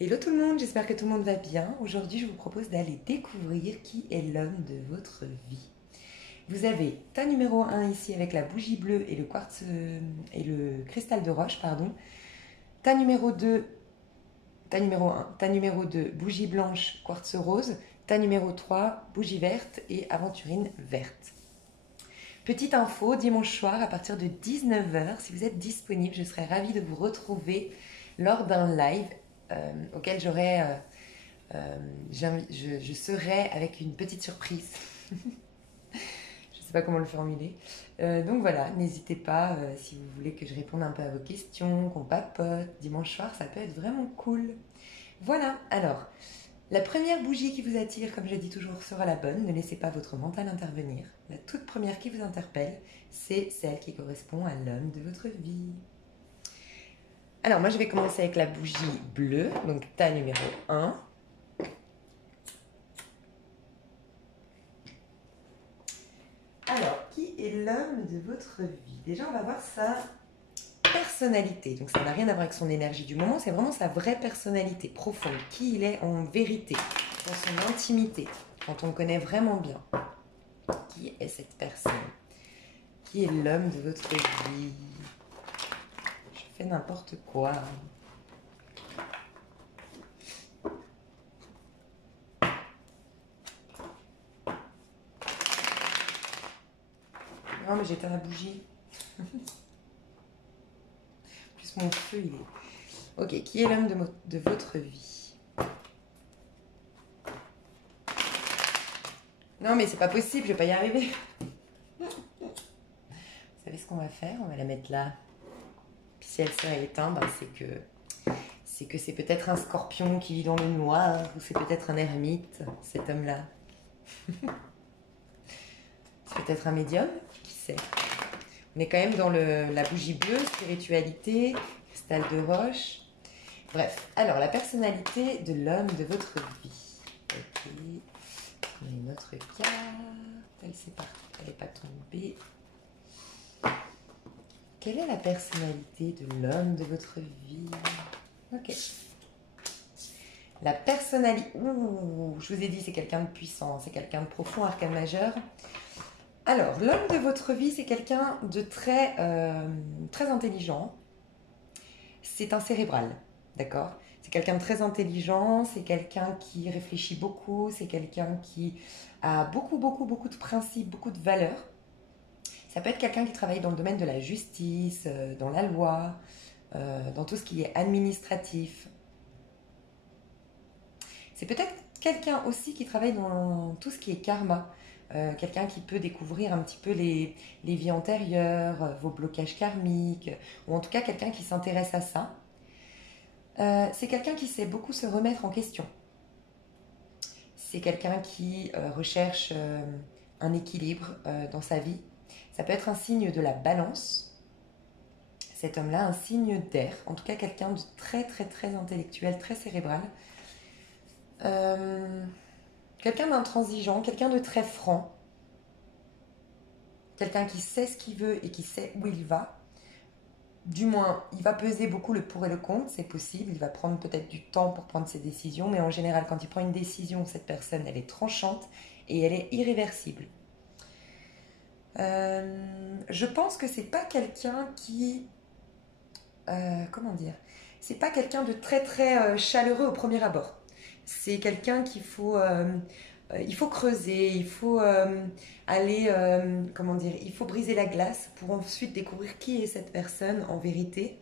Hello tout le monde, j'espère que tout le monde va bien. Aujourd'hui, je vous propose d'aller découvrir qui est l'homme de votre vie. Vous avez tas numéro 1 ici avec la bougie bleue et le quartz et le cristal de roche, pardon. Tas numéro 2, tas numéro 1, tas numéro 2, bougie blanche, quartz rose. Tas numéro 3, bougie verte et aventurine verte. Petite info, dimanche soir à partir de 19h, si vous êtes disponible, je serais ravie de vous retrouver lors d'un live auquel je serai avec une petite surprise. Je ne sais pas comment le formuler. Donc voilà, n'hésitez pas si vous voulez que je réponde un peu à vos questions, qu'on papote. Dimanche soir, ça peut être vraiment cool. Voilà, alors, la première bougie qui vous attire, comme je dis toujours, sera la bonne. Ne laissez pas votre mental intervenir. La toute première qui vous interpelle, c'est celle qui correspond à l'homme de votre vie. Alors, moi, je vais commencer avec la bougie bleue, donc tas numéro 1. Alors, qui est l'homme de votre vie? Déjà, on va voir sa personnalité. Donc, ça n'a rien à voir avec son énergie du moment, c'est vraiment sa vraie personnalité profonde. Qui il est en vérité, dans son intimité, quand on le connaît vraiment bien. Qui est cette personne? Qui est l'homme de votre vie? Je fais n'importe quoi. Non, mais j'éteins la bougie. Plus mon feu, il est... Ok, qui est l'homme de votre vie? Non, mais c'est pas possible, je vais pas y arriver. Vous savez ce qu'on va faire? On va la mettre là. Puis si elle s'est éteinte, ben c'est peut-être un scorpion qui vit dans le noir, ou c'est peut-être un ermite, cet homme-là. C'est peut-être un médium, qui sait. On est quand même dans la bougie bleue, spiritualité, cristal de roche. Bref, alors la personnalité de l'homme de votre vie. Ok, on a une autre carte. Elle n'est pas tombée. Quelle est la personnalité de l'homme de votre vie? Ok. La personnalité... Ouh, je vous ai dit, c'est quelqu'un de puissant, c'est quelqu'un de profond, arcane majeur. Alors, l'homme de votre vie, c'est quelqu'un de très intelligent. C'est un cérébral, d'accord? C'est quelqu'un de très intelligent, c'est quelqu'un qui réfléchit beaucoup, c'est quelqu'un qui a beaucoup de principes, beaucoup de valeurs. Ça peut être quelqu'un qui travaille dans le domaine de la justice, dans la loi, dans tout ce qui est administratif. C'est peut-être quelqu'un aussi qui travaille dans tout ce qui est karma. Quelqu'un qui peut découvrir un petit peu les vies antérieures, vos blocages karmiques, ou en tout cas quelqu'un qui s'intéresse à ça. C'est quelqu'un qui sait beaucoup se remettre en question. C'est quelqu'un qui recherche un équilibre dans sa vie. Ça peut être un signe de la balance. Cet homme-là, un signe d'air. En tout cas, quelqu'un de très intellectuel, très cérébral. Quelqu'un d'intransigeant, quelqu'un de très franc. Quelqu'un qui sait ce qu'il veut et qui sait où il va. Du moins, il va peser beaucoup le pour et le contre, c'est possible. Il va prendre peut-être du temps pour prendre ses décisions, mais en général, quand il prend une décision, cette personne, elle est tranchante et elle est irréversible. Je pense que c'est pas quelqu'un qui... comment dire? C'est pas quelqu'un de très chaleureux au premier abord. C'est quelqu'un il faut creuser, il faut aller, comment dire, il faut briser la glace pour ensuite découvrir qui est cette personne en vérité.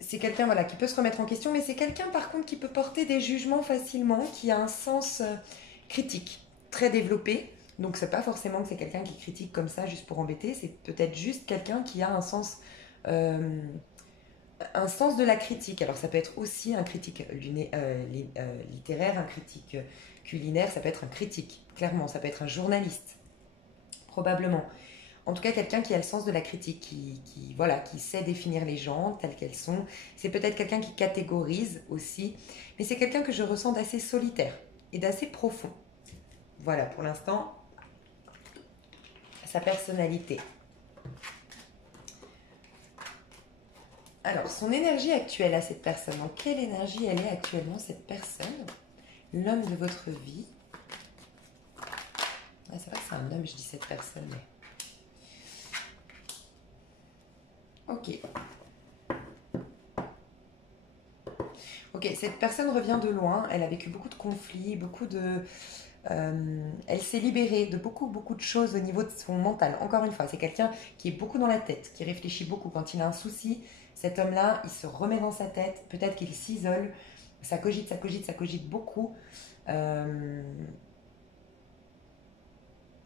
C'est quelqu'un voilà, qui peut se remettre en question, mais c'est quelqu'un par contre qui peut porter des jugements facilement, qui a un sens critique très développé. Donc c'est pas forcément que c'est quelqu'un qui critique comme ça juste pour embêter, c'est peut-être juste quelqu'un qui a euh, un sens de la critique. Alors ça peut être aussi un critique littéraire, un critique culinaire, ça peut être un critique, clairement, ça peut être un journaliste, probablement. En tout cas, quelqu'un qui a le sens de la critique, voilà, qui sait définir les gens telles qu'elles sont. C'est peut-être quelqu'un qui catégorise aussi, mais c'est quelqu'un que je ressens d'assez solitaire et d'assez profond. Voilà, pour l'instant, sa personnalité. Alors, son énergie actuelle à cette personne. Dans quelle énergie elle est actuellement, cette personne? L'homme de votre vie. Ah, c'est vrai que c'est un homme, je dis cette personne, mais... Ok. Ok, cette personne revient de loin. Elle a vécu beaucoup de conflits, beaucoup de... elle s'est libérée de beaucoup de choses au niveau de son mental. Encore une fois, c'est quelqu'un qui est beaucoup dans la tête, qui réfléchit beaucoup. Quand il a un souci, cet homme-là, il se remet dans sa tête. Peut-être qu'il s'isole. Ça cogite, ça cogite, ça cogite beaucoup. Euh,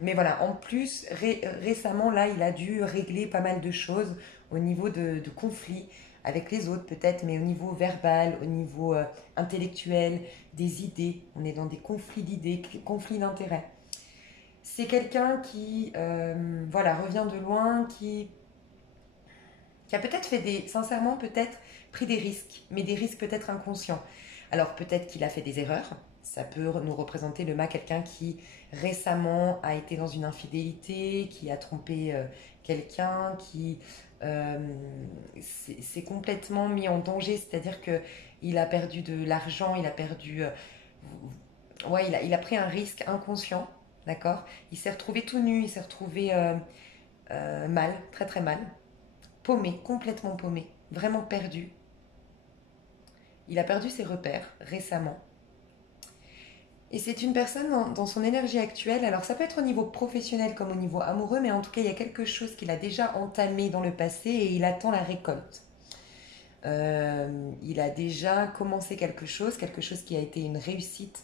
Mais voilà, en plus, récemment, là, il a dû régler pas mal de choses au niveau de conflits avec les autres, peut-être, mais au niveau verbal, au niveau intellectuel, des idées. On est dans des conflits d'idées, conflits d'intérêts. C'est quelqu'un qui, voilà, revient de loin, qui a peut-être fait des, sincèrement, peut-être pris des risques, mais des risques peut-être inconscients. Alors peut-être qu'il a fait des erreurs, ça peut nous représenter le mât, quelqu'un qui récemment a été dans une infidélité, qui a trompé quelqu'un, qui s'est complètement mis en danger, c'est-à-dire que il a perdu de l'argent, il a perdu... ouais, il a pris un risque inconscient, d'accord. Il s'est retrouvé tout nu, il s'est retrouvé mal, très très mal, paumé, complètement paumé, vraiment perdu. Il a perdu ses repères récemment. Et c'est une personne dans son énergie actuelle, alors ça peut être au niveau professionnel comme au niveau amoureux, mais en tout cas il y a quelque chose qu'il a déjà entamé dans le passé et il attend la récolte. Il a déjà commencé quelque chose qui a été une réussite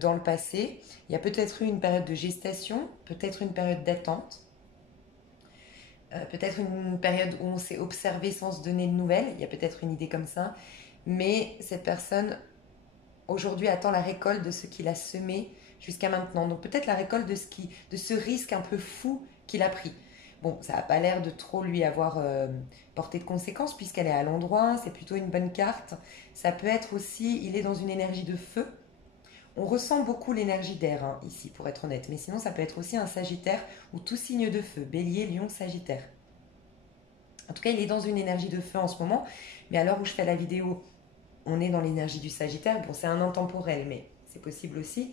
dans le passé. Il y a peut-être eu une période de gestation, peut-être une période d'attente, peut-être une période où on s'est observé sans se donner de nouvelles, il y a peut-être une idée comme ça, mais cette personne aujourd'hui attend la récolte de ce qu'il a semé jusqu'à maintenant. Donc peut-être la récolte de ce risque un peu fou qu'il a pris. Bon, ça n'a pas l'air de trop lui avoir porté de conséquences puisqu'elle est à l'endroit, c'est plutôt une bonne carte. Ça peut être aussi, il est dans une énergie de feu. On ressent beaucoup l'énergie d'air hein, ici, pour être honnête. Mais sinon, ça peut être aussi un Sagittaire ou tout signe de feu. Bélier, Lion, Sagittaire. En tout cas, il est dans une énergie de feu en ce moment. Mais à l'heure où je fais la vidéo, on est dans l'énergie du Sagittaire. Bon, c'est un intemporel, mais c'est possible aussi.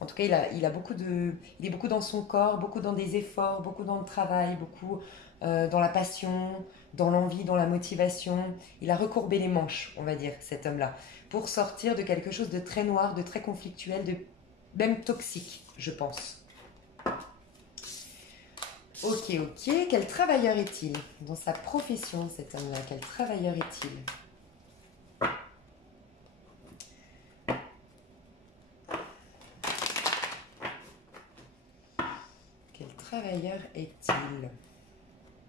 En tout cas, il est beaucoup dans son corps, beaucoup dans des efforts, beaucoup dans le travail, beaucoup dans la passion, dans l'envie, dans la motivation. Il a recourbé les manches, on va dire, cet homme-là, pour sortir de quelque chose de très noir, de très conflictuel, de même toxique, je pense. Ok, ok. Quel travailleur est-il dans sa profession, cet homme-là? Quel travailleur est-il? Quel travailleur est-il?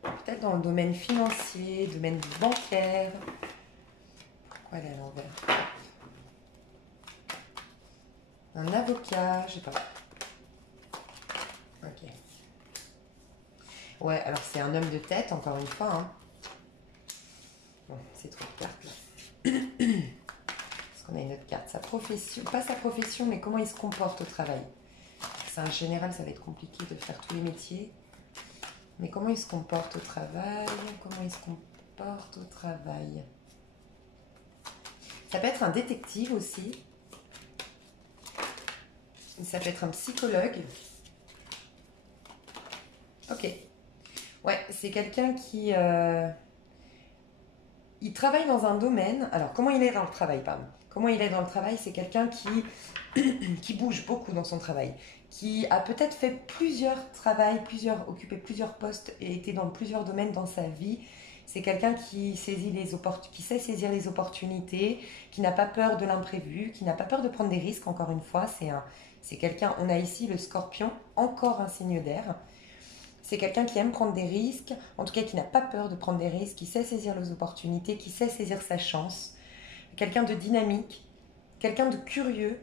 Peut-être dans le domaine financier, domaine bancaire. Pourquoi elle est à l'envers? Un avocat, je sais pas. Ok. Ouais, alors c'est un homme de tête, encore une fois. Hein. Bon, c'est trop de cartes là. Parce qu'on a une autre carte. Sa profession, pas sa profession, mais comment il se comporte au travail. C'est un général, ça va être compliqué de faire tous les métiers. Mais comment il se comporte au travail? Comment il se comporte au travail? Ça peut être un détective aussi. Ça peut être un psychologue. Ok. Ouais, c'est quelqu'un qui... il travaille dans un domaine... Alors, comment il est dans le travail, pardon. Comment il est dans le travail, c'est quelqu'un qui bouge beaucoup dans son travail, qui a peut-être fait plusieurs travails, occupé plusieurs postes et été dans plusieurs domaines dans sa vie. C'est quelqu'un qui sait saisir les opportunités, qui n'a pas peur de l'imprévu, qui n'a pas peur de prendre des risques, encore une fois. C'est quelqu'un, on a ici le scorpion, encore un signe d'air. C'est quelqu'un qui aime prendre des risques, en tout cas qui n'a pas peur de prendre des risques, qui sait saisir les opportunités, qui sait saisir sa chance. Quelqu'un de dynamique, quelqu'un de curieux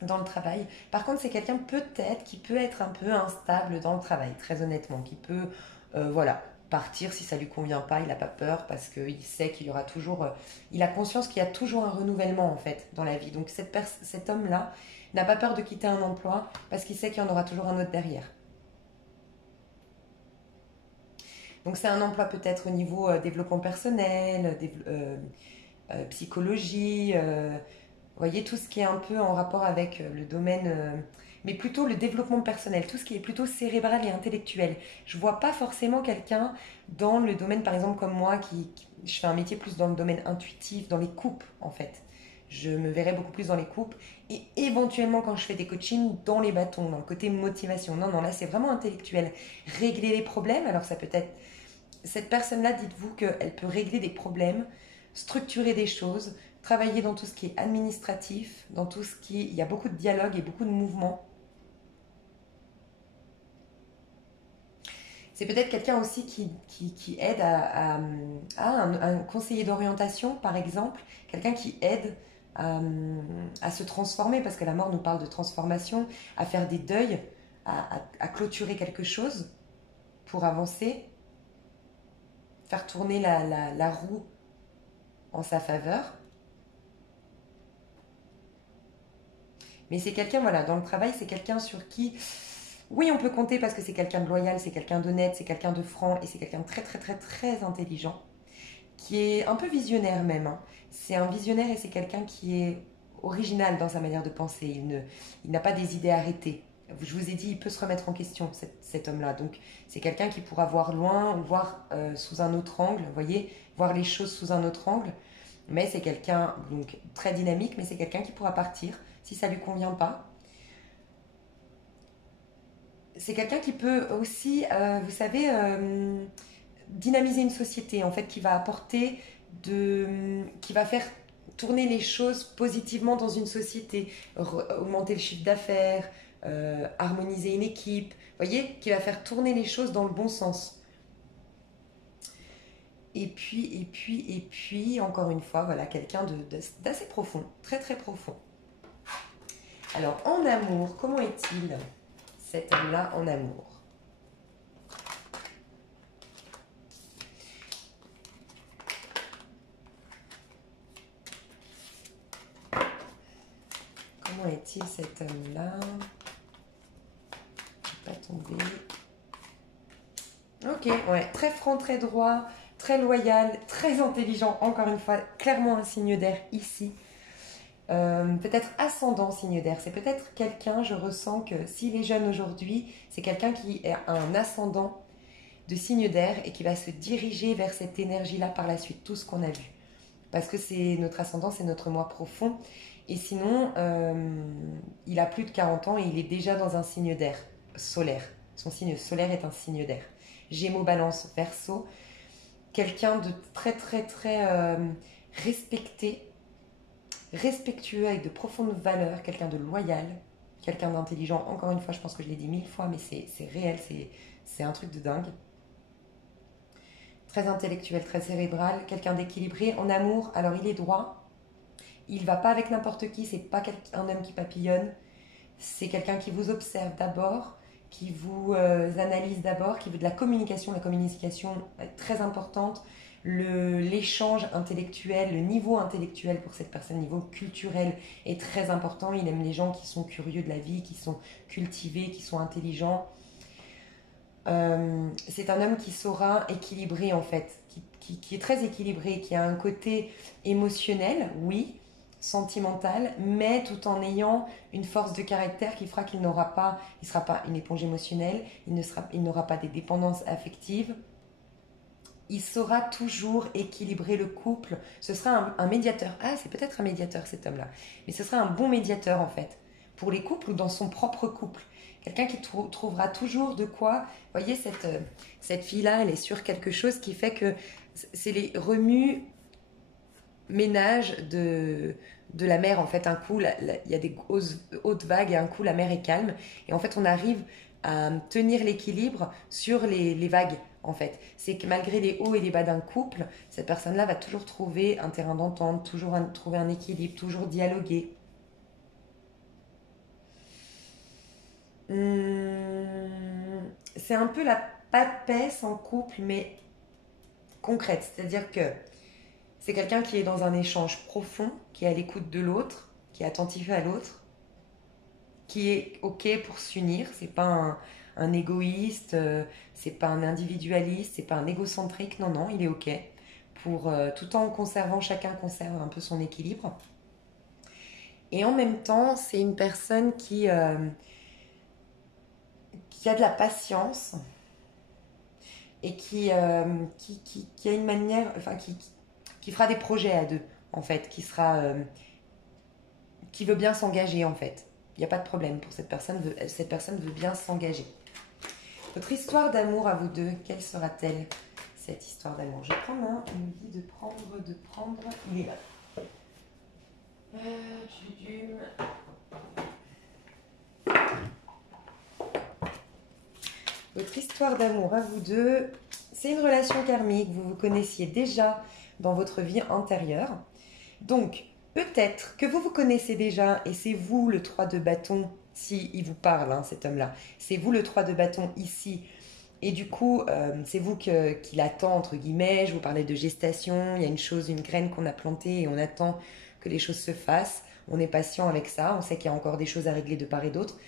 dans le travail. Par contre, c'est quelqu'un peut-être qui peut être un peu instable dans le travail, très honnêtement, qui peut, voilà, partir si ça lui convient pas. Il n'a pas peur parce qu'il sait qu'il y aura toujours, il a conscience qu'il y a toujours un renouvellement en fait dans la vie. Donc cet homme-là n'a pas peur de quitter un emploi parce qu'il sait qu'il y en aura toujours un autre derrière. Donc c'est un emploi peut-être au niveau développement personnel, psychologie, vous voyez, tout ce qui est un peu en rapport avec le domaine, mais plutôt le développement personnel, tout ce qui est plutôt cérébral et intellectuel. Je vois pas forcément quelqu'un dans le domaine, par exemple, comme moi, je fais un métier plus dans le domaine intuitif, dans les coupes, en fait. Je me verrais beaucoup plus dans les coupes et éventuellement quand je fais des coachings dans les bâtons, dans le côté motivation. Non, non, là c'est vraiment intellectuel. Régler les problèmes, alors ça peut être cette personne-là, dites-vous qu'elle peut régler des problèmes, structurer des choses, travailler dans tout ce qui est administratif, dans tout ce qui est... Il y a beaucoup de dialogue et beaucoup de mouvements. C'est peut-être quelqu'un aussi qui aide un conseiller d'orientation, par exemple, quelqu'un qui aide à se transformer, parce que la mort nous parle de transformation, à faire des deuils, à clôturer quelque chose pour avancer, faire tourner la roue en sa faveur. Mais c'est quelqu'un, voilà, dans le travail, c'est quelqu'un sur qui, oui, on peut compter parce que c'est quelqu'un de loyal, c'est quelqu'un d'honnête, c'est quelqu'un de franc et c'est quelqu'un de très, très, très, très intelligent, qui est un peu visionnaire même, hein. C'est un visionnaire et c'est quelqu'un qui est original dans sa manière de penser. Il n'a pas des idées arrêtées. Je vous ai dit, il peut se remettre en question, cet homme-là. Donc, c'est quelqu'un qui pourra voir loin ou voir sous un autre angle, vous voyez, voir les choses sous un autre angle. Mais c'est quelqu'un donc très dynamique, mais c'est quelqu'un qui pourra partir si ça lui convient pas. C'est quelqu'un qui peut aussi, vous savez, dynamiser une société, en fait, qui va apporter qui va faire tourner les choses positivement dans une société, augmenter le chiffre d'affaires, harmoniser une équipe, vous voyez, qui va faire tourner les choses dans le bon sens. Et puis, encore une fois, voilà, quelqu'un d'assez profond, très très profond. Alors, en amour, comment est-il cet homme-là en amour? Comment est-il cet homme-là? Je ne vais pas tomber. Ok, ouais, très franc, très droit, très loyal, très intelligent. Encore une fois, clairement un signe d'air ici. Peut-être ascendant signe d'air. C'est peut-être quelqu'un, je ressens que s'il est jeune aujourd'hui, c'est quelqu'un qui a un ascendant de signe d'air et qui va se diriger vers cette énergie-là par la suite, tout ce qu'on a vu. Parce que c'est notre ascendant, c'est notre moi profond. Et sinon, il a plus de 40 ans et il est déjà dans un signe d'air solaire. Son signe solaire est un signe d'air. Gémeaux, Balance, Verseau. Quelqu'un de très très très respecté, respectueux avec de profondes valeurs, quelqu'un de loyal, quelqu'un d'intelligent. Encore une fois, je pense que je l'ai dit 1000 fois, mais c'est réel, c'est un truc de dingue. Très intellectuel, très cérébral, quelqu'un d'équilibré. En amour, alors il est droit, il va pas avec n'importe qui, c'est pas un homme qui papillonne, c'est quelqu'un qui vous observe d'abord, qui vous analyse d'abord, qui veut de la communication. La communication est très importante, l'échange intellectuel, le niveau intellectuel pour cette personne, le niveau culturel est très important. Il aime les gens qui sont curieux de la vie, qui sont cultivés, qui sont intelligents. C'est un homme qui saura équilibrer en fait, qui est très équilibré, qui a un côté émotionnel, oui, sentimental, mais tout en ayant une force de caractère qui fera qu'il n'aura pas, il sera pas une éponge émotionnelle, il n'aura pas des dépendances affectives. Il saura toujours équilibrer le couple. Ce sera un médiateur. Ah, c'est peut-être un médiateur cet homme-là, mais ce sera un bon médiateur en fait, pour les couples ou dans son propre couple. Quelqu'un qui trouvera toujours de quoi. Vous voyez, cette fille-là, elle est sur quelque chose qui fait que c'est les remue ménage de la mer. En fait, un coup, il y a des hautes vagues et un coup, la mer est calme. Et en fait, on arrive à tenir l'équilibre sur les vagues. En fait, c'est que malgré les hauts et les bas d'un couple, cette personne-là va toujours trouver un terrain d'entente, toujours trouver un équilibre, toujours dialoguer. C'est un peu la papesse en couple, mais concrète. C'est-à-dire que c'est quelqu'un qui est dans un échange profond, qui est à l'écoute de l'autre, qui est attentif à l'autre, qui est OK pour s'unir. C'est pas un égoïste, c'est pas un individualiste, c'est pas un égocentrique. Non, non, il est OK. Pour, tout en conservant, chacun conserve un peu son équilibre. Et en même temps, c'est une personne qui a de la patience et qui a une manière, enfin, qui fera des projets à deux, en fait, qui veut bien s'engager, en fait. Il n'y a pas de problème pour cette personne veut bien s'engager. Votre histoire d'amour à vous deux, quelle sera-t-elle, cette histoire d'amour? Je prends un, il me dit de prendre, il est là. Votre histoire d'amour à vous deux, c'est une relation karmique, vous vous connaissiez déjà dans votre vie antérieure. Donc, peut-être que vous vous connaissez déjà et c'est vous le 3 de bâton, si il vous parle, hein, cet homme-là. C'est vous le 3 de bâton ici. Et du coup, c'est vous qu'il attend, entre guillemets. Je vous parlais de gestation. Il y a une chose, une graine qu'on a plantée et on attend que les choses se fassent. On est patient avec ça. On sait qu'il y a encore des choses à régler de part et d'autre.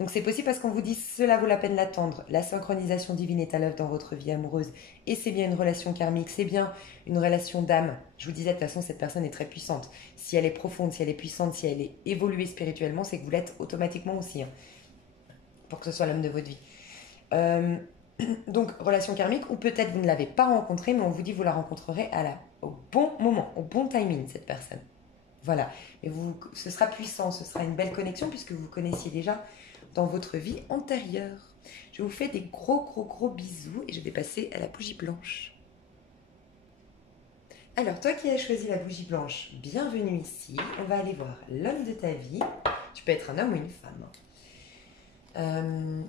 Donc c'est possible parce qu'on vous dit cela vaut la peine d'attendre. La synchronisation divine est à l'œuvre dans votre vie amoureuse. Et c'est bien une relation karmique, c'est bien une relation d'âme. Je vous disais, de toute façon, cette personne est très puissante. Si elle est profonde, si elle est puissante, si elle est évoluée spirituellement, c'est que vous l'êtes automatiquement aussi, hein, pour que ce soit l'homme de votre vie. Donc, relation karmique, ou peut-être vous ne l'avez pas rencontrée, mais on vous dit que vous la rencontrerez au bon moment, au bon timing, cette personne. Voilà. Et ce sera puissant, ce sera une belle connexion puisque vous connaissiez déjà dans votre vie antérieure. Je vous fais des gros, gros, gros bisous et je vais passer à la bougie blanche. Alors, toi qui as choisi la bougie blanche, bienvenue ici. On va aller voir l'homme de ta vie. Tu peux être un homme ou une femme.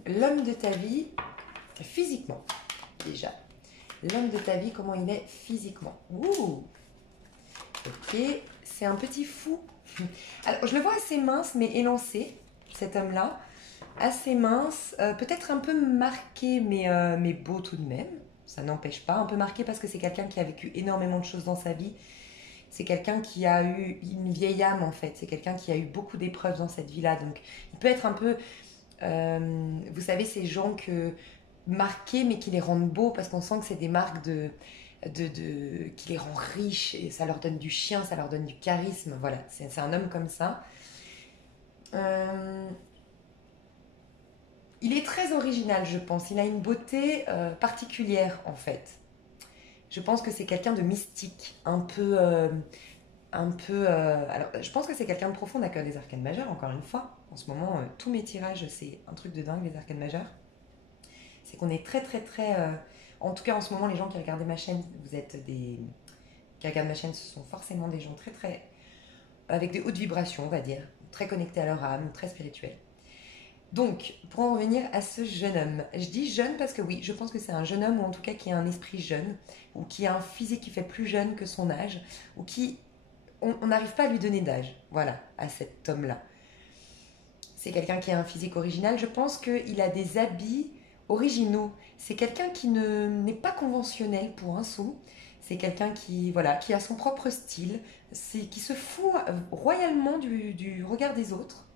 L'homme de ta vie, physiquement, déjà. L'homme de ta vie, comment il est physiquement? Ouh! Ok, c'est un petit fou. Alors, je le vois assez mince, mais élancé, cet homme-là. Assez mince, peut-être un peu marqué, mais beau tout de même. Ça n'empêche pas. Un peu marqué parce que c'est quelqu'un qui a vécu énormément de choses dans sa vie. C'est quelqu'un qui a eu une vieille âme, en fait. C'est quelqu'un qui a eu beaucoup d'épreuves dans cette vie-là. Donc, il peut être un peu... vous savez, ces gens marqués, mais qui les rendent beaux parce qu'on sent que c'est des marques qui les rend riches et ça leur donne du chien, ça leur donne du charisme. Voilà, c'est un homme comme ça. Il est très original, je pense. Il a une beauté particulière, en fait. Je pense que c'est quelqu'un de mystique, alors, je pense que c'est quelqu'un de profond, d'accord, des arcanes majeures, encore une fois. En ce moment, tous mes tirages, c'est un truc de dingue, les arcanes majeures. C'est qu'on est très, très, très... en tout cas, en ce moment, les gens qui regardent ma chaîne, qui regardent ma chaîne, ce sont forcément des gens très, très... avec des hautes vibrations, on va dire. Très connectés à leur âme, très spirituels. Donc, pour en revenir à ce jeune homme, je dis jeune parce que oui, je pense que c'est un jeune homme, ou en tout cas qui a un esprit jeune, ou qui a un physique qui fait plus jeune que son âge, ou qui... On n'arrive pas à lui donner d'âge, voilà, à cet homme-là. C'est quelqu'un qui a un physique original, je pense qu'il a des habits originaux. C'est quelqu'un qui n'est pas conventionnel pour un sou. C'est quelqu'un qui a son propre style, qui se fout royalement du regard des autres.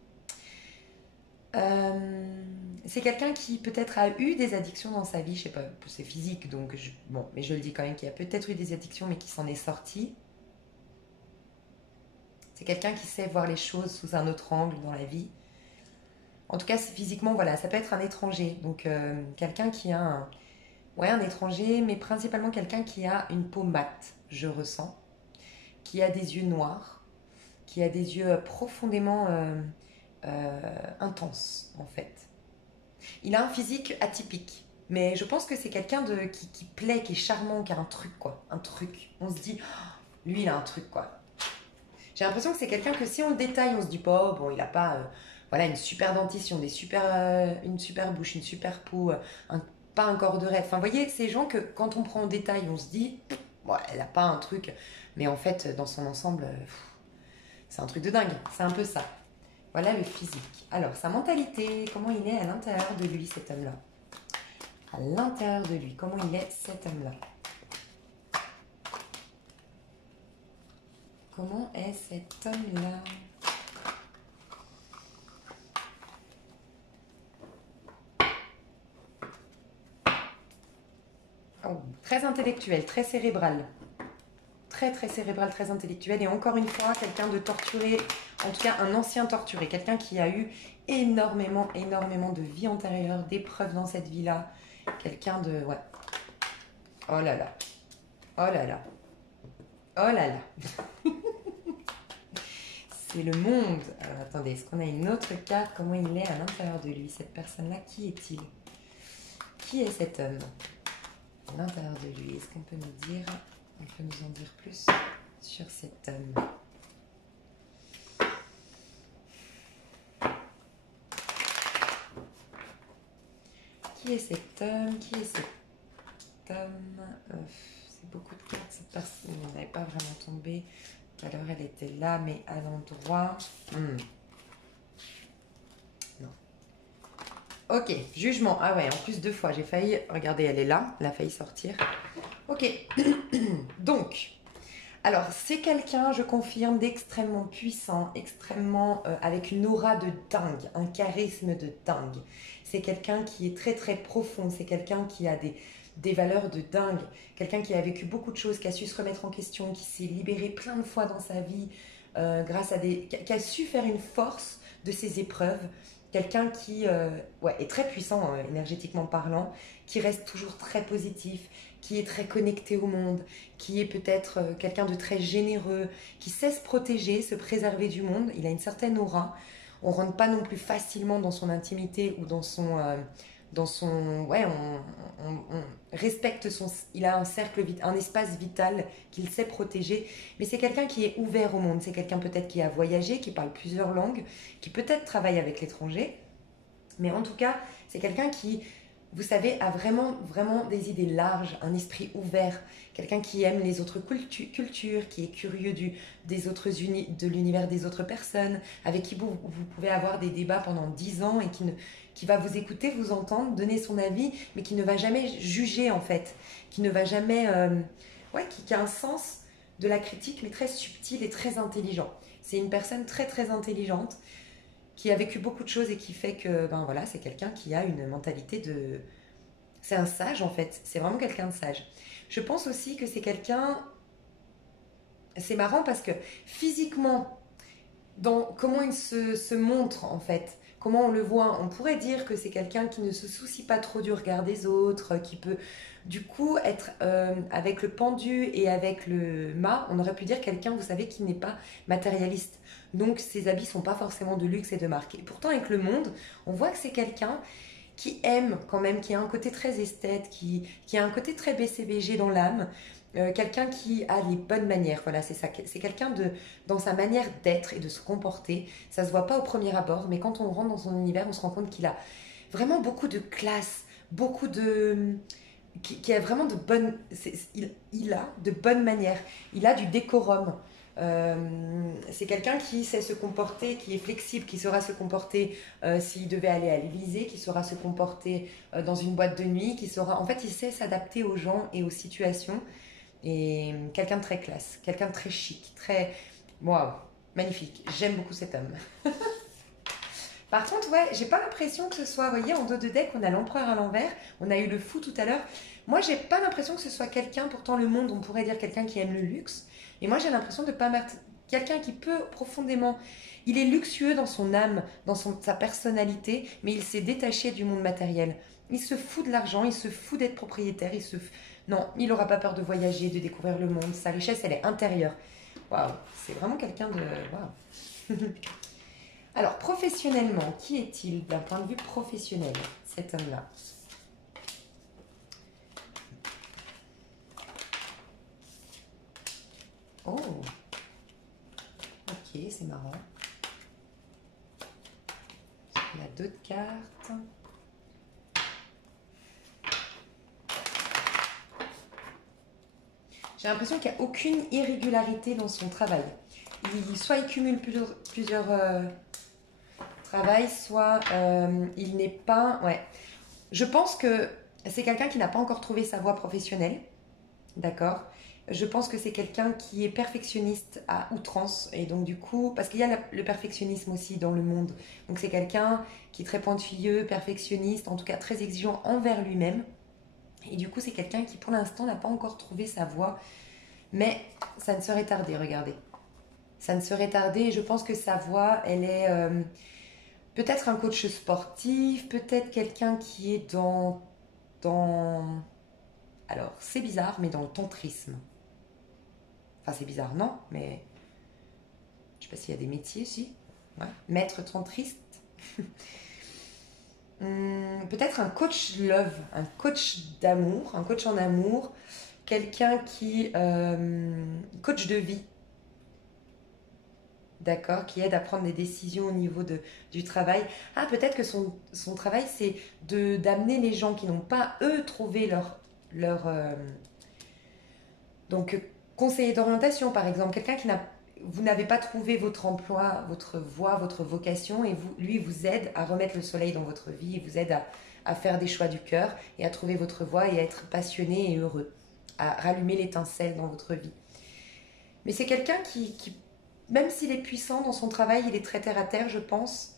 C'est quelqu'un qui peut-être a eu des addictions dans sa vie, je sais pas, c'est physique, donc mais je le dis quand même, qu'il a peut-être eu des addictions, mais qui s'en est sorti. C'est quelqu'un qui sait voir les choses sous un autre angle dans la vie. En tout cas, physiquement, voilà, ça peut être un étranger, donc quelqu'un qui a un étranger, mais principalement quelqu'un qui a une peau mate, je ressens, qui a des yeux noirs, qui a des yeux profondément intenses, en fait. Il a un physique atypique, mais je pense que c'est quelqu'un qui plaît, qui est charmant, qui a un truc, quoi. Un truc. On se dit, oh, lui, il a un truc, quoi. J'ai l'impression que c'est quelqu'un que si on le détaille, on se dit pas, oh, bon, il a pas voilà, une super dentition, une super bouche, une super peau, pas un corps de rêve. Enfin, vous voyez, ces gens que quand on prend en détail, on se dit, bon, elle a pas un truc, mais en fait, dans son ensemble, c'est un truc de dingue. C'est un peu ça. Voilà le physique. Alors, sa mentalité, comment il est à l'intérieur de lui, cet homme-là? À l'intérieur de lui, comment il est, cet homme-là? Comment est cet homme-là? Très intellectuel, très cérébral. Très très cérébral, très intellectuel. Et encore une fois, quelqu'un de torturé, en tout cas un ancien torturé. Quelqu'un qui a eu énormément de vie antérieure, d'épreuves dans cette vie-là. Quelqu'un de... Ouais. Oh là là. Oh là là. Oh là là. C'est le monde. Alors attendez, est-ce qu'on a une autre carte? Comment il est à l'intérieur de lui, cette personne-là? Qui est-il? Qui est cet homme à l'intérieur de lui? Est-ce qu'on peut nous dire, on peut nous en dire plus sur cet homme? Qui est cet homme? Qui est cet homme? C'est beaucoup de cartes. Cette personne n'avait pas vraiment tombé. Tout à l'heure, elle était là, mais à l'endroit... Non. Ok, jugement. Ah ouais, en plus 2 fois. J'ai failli... Regardez, elle est là. Elle a failli sortir. Ok. Donc, alors, c'est quelqu'un, je confirme, d'extrêmement puissant, extrêmement... avec une aura de dingue, un charisme de dingue. C'est quelqu'un qui est très très profond. C'est quelqu'un qui a des valeurs de dingue, quelqu'un qui a vécu beaucoup de choses, qui a su se remettre en question, qui s'est libéré plein de fois dans sa vie, grâce à qui a su faire une force de ses épreuves, quelqu'un qui est très puissant énergétiquement parlant, qui reste toujours très positif, qui est très connecté au monde, qui est peut-être quelqu'un de très généreux, qui sait se protéger, se préserver du monde. Il a une certaine aura. On ne rentre pas non plus facilement dans son intimité ou dans son... on respecte il a un cercle, un espace vital qu'il sait protéger, mais c'est quelqu'un qui est ouvert au monde, c'est quelqu'un peut-être qui a voyagé, qui parle plusieurs langues, qui peut-être travaille avec l'étranger, mais en tout cas, c'est quelqu'un qui, vous savez, a vraiment des idées larges, un esprit ouvert, quelqu'un qui aime les autres cultures, qui est curieux des autres de l'univers des autres personnes, avec qui vous pouvez avoir des débats pendant 10 ans et qui va vous écouter, vous entendre, donner son avis, mais qui ne va jamais juger en fait, qui ne va jamais... qui a un sens de la critique, mais très subtil et très intelligent. C'est une personne très très intelligente, qui a vécu beaucoup de choses et qui fait que, c'est quelqu'un qui a une mentalité de... C'est un sage en fait, c'est vraiment quelqu'un de sage. Je pense aussi que c'est quelqu'un... C'est marrant parce que physiquement, dans comment il se montre en fait, comment on le voit, on pourrait dire que c'est quelqu'un qui ne se soucie pas trop du regard des autres, qui peut du coup être avec le pendu et avec le mât, on aurait pu dire quelqu'un, vous savez, qui n'est pas matérialiste. Donc ses habits sont pas forcément de luxe et de marque. Et pourtant avec le monde, on voit que c'est quelqu'un qui aime quand même, qui a un côté très esthète, qui a un côté très BCBG dans l'âme, quelqu'un qui a les bonnes manières, voilà, c'est ça. C'est quelqu'un dans sa manière d'être et de se comporter, ça se voit pas au premier abord, mais quand on rentre dans son univers, on se rend compte qu'il a vraiment beaucoup de classe, beaucoup de... qui a vraiment de bonnes... il a de bonnes manières, il a du décorum. C'est quelqu'un qui sait se comporter, qui est flexible, qui saura se comporter s'il devait aller à l'Élysée, qui saura se comporter dans une boîte de nuit, qui saura... En fait, il sait s'adapter aux gens et aux situations. Et quelqu'un de très classe, quelqu'un de très chic, très... Waouh, magnifique. J'aime beaucoup cet homme. Par contre, ouais, j'ai pas l'impression que ce soit... Vous voyez, en dos de deck, on a l'empereur à l'envers, on a eu le fou tout à l'heure. Moi, j'ai pas l'impression que ce soit quelqu'un, pourtant le monde, on pourrait dire quelqu'un qui aime le luxe. Et moi, j'ai l'impression de pas mettre quelqu'un qui peut profondément... Il est luxueux dans son âme, dans sa personnalité, mais il s'est détaché du monde matériel. Il se fout de l'argent, il se fout d'être propriétaire, Non, il n'aura pas peur de voyager, de découvrir le monde. Sa richesse, elle est intérieure. Waouh, c'est vraiment quelqu'un de... Waouh. Alors, professionnellement, qui est-il d'un point de vue professionnel, cet homme-là? Oh, ok, c'est marrant. Il y a d'autres cartes. J'ai l'impression qu'il n'y a aucune irrégularité dans son travail. Soit il cumule plusieurs travails, soit il n'est pas... Ouais. Je pense que c'est quelqu'un qui n'a pas encore trouvé sa voie professionnelle. D'accord? Je pense que c'est quelqu'un qui est perfectionniste à outrance. Et donc du coup, parce qu'il y a le perfectionnisme aussi dans le monde. Donc c'est quelqu'un qui est très pointilleux, perfectionniste, en tout cas très exigeant envers lui-même. Et du coup, c'est quelqu'un qui, pour l'instant, n'a pas encore trouvé sa voie. Mais ça ne serait tardé, regardez. Ça ne serait tardé et je pense que sa voie, elle est peut-être un coach sportif, peut-être quelqu'un qui est dans... Alors, c'est bizarre, mais dans le tantrisme. Enfin, c'est bizarre, non, mais je ne sais pas s'il y a des métiers ici. Ouais. Maître tantriste. Peut-être un coach love, un coach d'amour, un coach en amour, quelqu'un qui... coach de vie, d'accord, qui aide à prendre des décisions au niveau du travail. Ah, peut-être que son travail, c'est d'amener les gens qui n'ont pas, eux, trouvé donc, conseiller d'orientation, par exemple, quelqu'un qui n'a... Vous n'avez pas trouvé votre emploi, votre voie, votre vocation, et lui vous aide à remettre le soleil dans votre vie, et vous aide à faire des choix du cœur, et à trouver votre voie, et à être passionné et heureux, à rallumer l'étincelle dans votre vie. Mais c'est quelqu'un qui, même s'il est puissant dans son travail, il est très terre à terre, je pense.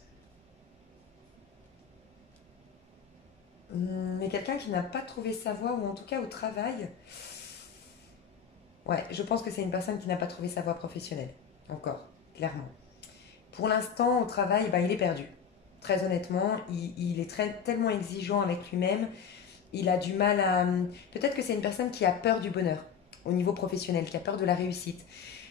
Mais quelqu'un qui n'a pas trouvé sa voie, ou en tout cas au travail, ouais, je pense que c'est une personne qui n'a pas trouvé sa voie professionnelle. Encore, clairement. Pour l'instant, au travail, bah, il est perdu. Très honnêtement, il est tellement exigeant avec lui-même. Il a du mal à... Peut-être que c'est une personne qui a peur du bonheur au niveau professionnel, qui a peur de la réussite.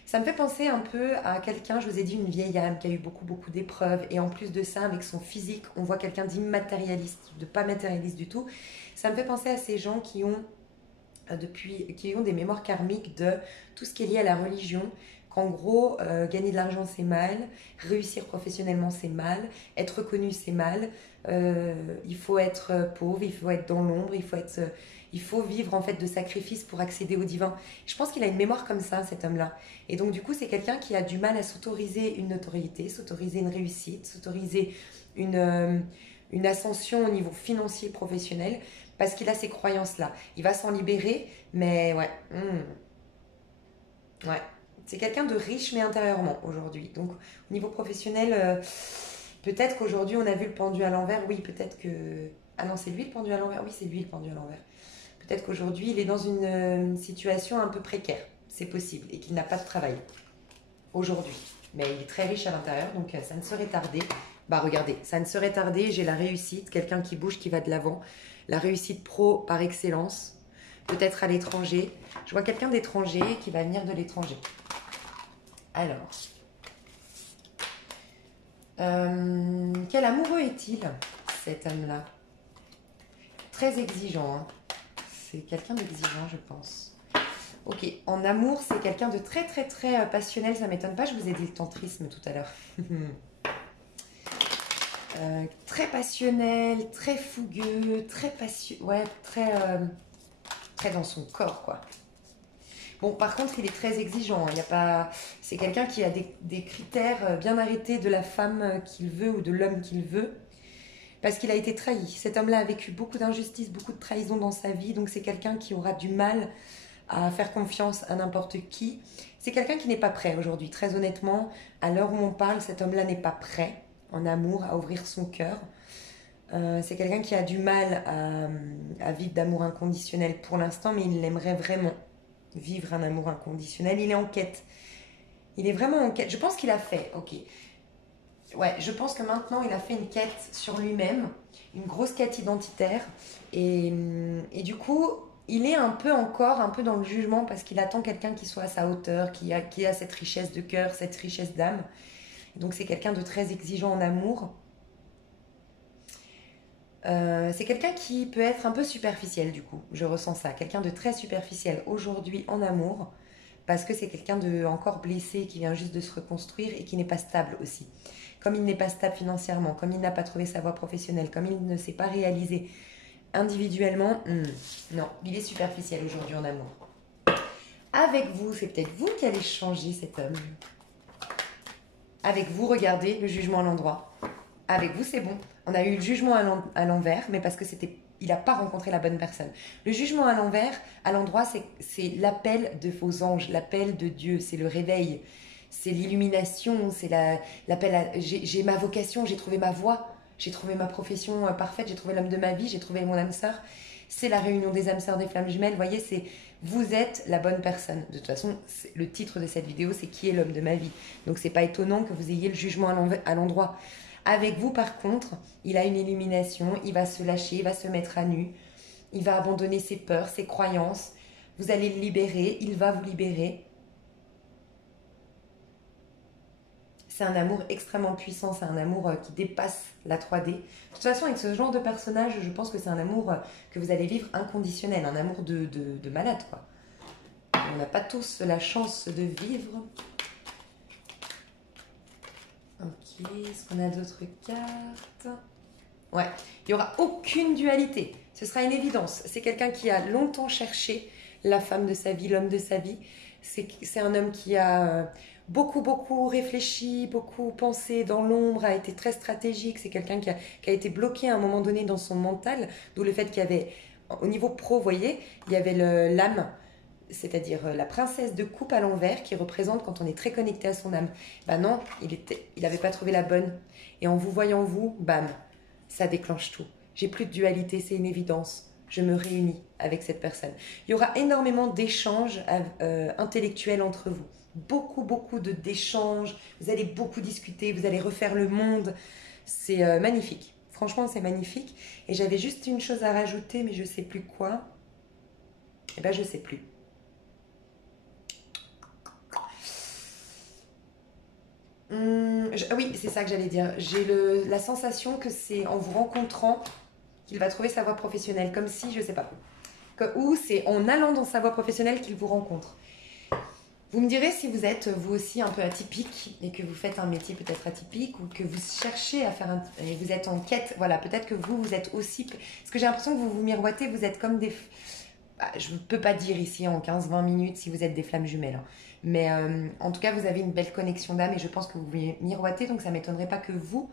Ça me fait penser un peu à quelqu'un, je vous ai dit, une vieille âme qui a eu beaucoup, beaucoup d'épreuves. Et en plus de ça, avec son physique, on voit quelqu'un d'immatérialiste, de pas matérialiste du tout. Ça me fait penser à ces gens qui ont des mémoires karmiques de tout ce qui est lié à la religion, qu'en gros, gagner de l'argent c'est mal, réussir professionnellement c'est mal, être reconnu c'est mal, il faut être pauvre, il faut être dans l'ombre, il faut vivre en fait de sacrifices pour accéder au divin. Je pense qu'il a une mémoire comme ça, cet homme-là. Et donc du coup, c'est quelqu'un qui a du mal à s'autoriser une notoriété, s'autoriser une réussite, s'autoriser une ascension au niveau financier professionnel, parce qu'il a ces croyances-là. Il va s'en libérer, mais ouais. Ouais. C'est quelqu'un de riche, mais intérieurement, aujourd'hui. Donc, au niveau professionnel, peut-être qu'aujourd'hui, on a vu le pendu à l'envers. Oui, peut-être que... Ah non, c'est lui le pendu à l'envers. Oui, c'est lui le pendu à l'envers. Peut-être qu'aujourd'hui, il est dans une situation un peu précaire. C'est possible. Et qu'il n'a pas de travail. Aujourd'hui. Mais il est très riche à l'intérieur, donc ça ne serait tardé. Bah regardez, ça ne serait tardé, j'ai la réussite, quelqu'un qui bouge, qui va de l'avant. La réussite pro par excellence, peut-être à l'étranger. Je vois quelqu'un d'étranger qui va venir de l'étranger. Alors, quel amoureux est-il, cet homme-là? Très exigeant, hein. C'est quelqu'un d'exigeant, je pense. Ok, en amour, c'est quelqu'un de très très très passionnel, ça m'étonne pas, je vous ai dit le tantrisme tout à l'heure. Très passionnel, très fougueux, très passionné, ouais, très dans son corps, quoi. Bon, par contre, il est très exigeant. Il y a pas... C'est quelqu'un qui a des critères bien arrêtés de la femme qu'il veut ou de l'homme qu'il veut, parce qu'il a été trahi. Cet homme-là a vécu beaucoup d'injustices, beaucoup de trahison dans sa vie, donc c'est quelqu'un qui aura du mal à faire confiance à n'importe qui. C'est quelqu'un qui n'est pas prêt aujourd'hui. Très honnêtement, à l'heure où on parle, cet homme-là n'est pas prêt en amour à ouvrir son cœur. C'est quelqu'un qui a du mal à vivre d'amour inconditionnel pour l'instant, mais il aimerait vraiment vivre un amour inconditionnel. Il est en quête. Il est vraiment en quête. Je pense qu'il a fait, ok. Ouais, je pense que maintenant, il a fait une quête sur lui-même, une grosse quête identitaire. Et du coup, il est encore un peu dans le jugement parce qu'il attend quelqu'un qui soit à sa hauteur, qui a cette richesse de cœur, cette richesse d'âme. Donc c'est quelqu'un de très exigeant en amour. C'est quelqu'un qui peut être un peu superficiel du coup, je ressens ça. Quelqu'un de très superficiel aujourd'hui en amour, parce que c'est quelqu'un de encore blessé, qui vient juste de se reconstruire et qui n'est pas stable aussi. Comme il n'est pas stable financièrement, comme il n'a pas trouvé sa voie professionnelle, comme il ne s'est pas réalisé individuellement, non, il est superficiel aujourd'hui en amour. Avec vous, c'est peut-être vous qui allez changer cet homme. Avec vous, regardez le jugement à l'endroit. Avec vous, c'est bon. On a eu le jugement à l'envers, mais parce que il n'a pas rencontré la bonne personne. Le jugement à l'envers, à l'endroit, c'est l'appel de vos anges, l'appel de Dieu, c'est le réveil, c'est l'illumination, c'est l'appel à... J'ai ma vocation, j'ai trouvé ma voie, j'ai trouvé ma profession parfaite, j'ai trouvé l'homme de ma vie, j'ai trouvé mon âme sœur. C'est la réunion des âmes sœurs des flammes jumelles. Vous voyez, c'est vous êtes la bonne personne. De toute façon, le titre de cette vidéo, c'est qui est l'homme de ma vie. Donc, c'est pas étonnant que vous ayez le jugement à l'endroit. Avec vous, par contre, il a une illumination. Il va se lâcher, il va se mettre à nu. Il va abandonner ses peurs, ses croyances. Vous allez le libérer. Il va vous libérer. C'est un amour extrêmement puissant, c'est un amour qui dépasse la 3D. De toute façon, avec ce genre de personnage, je pense que c'est un amour que vous allez vivre inconditionnel, un amour de malade, quoi. On n'a pas tous la chance de vivre. Ok, est-ce qu'on a d'autres cartes? Ouais, il n'y aura aucune dualité, ce sera une évidence. C'est quelqu'un qui a longtemps cherché la femme de sa vie, l'homme de sa vie. C'est un homme qui a beaucoup réfléchi, beaucoup pensé dans l'ombre, a été très stratégique. C'est quelqu'un qui a été bloqué à un moment donné dans son mental, d'où le fait qu'il y avait, au niveau pro, vous voyez, il y avait l'âme, c'est-à-dire la princesse de coupe à l'envers qui représente quand on est très connecté à son âme. Ben non, il n'avait pas trouvé la bonne. Et en vous voyant vous, bam, ça déclenche tout. J'ai plus de dualité, c'est une évidence. Je me réunis avec cette personne. Il y aura énormément d'échanges intellectuels entre vous. Beaucoup d'échanges. Vous allez beaucoup discuter, vous allez refaire le monde. C'est magnifique. Franchement, c'est magnifique. Et j'avais juste une chose à rajouter, mais je ne sais plus quoi. Eh bien, je ne sais plus. Oui, c'est ça que j'allais dire. J'ai la sensation que c'est en vous rencontrant qu'il va trouver sa voie professionnelle, comme si, je sais pas, ou c'est en allant dans sa voie professionnelle qu'il vous rencontre. Vous me direz si vous êtes vous aussi un peu atypique et que vous faites un métier peut-être atypique ou que vous cherchez à faire et vous êtes en quête, voilà, peut-être que vous êtes aussi, parce que j'ai l'impression que vous vous miroitez, vous êtes comme des, je ne peux pas dire ici en 15-20 minutes si vous êtes des flammes jumelles, hein. Mais en tout cas vous avez une belle connexion d'âme et je pense que vous vous miroitez, donc ça ne m'étonnerait pas que vous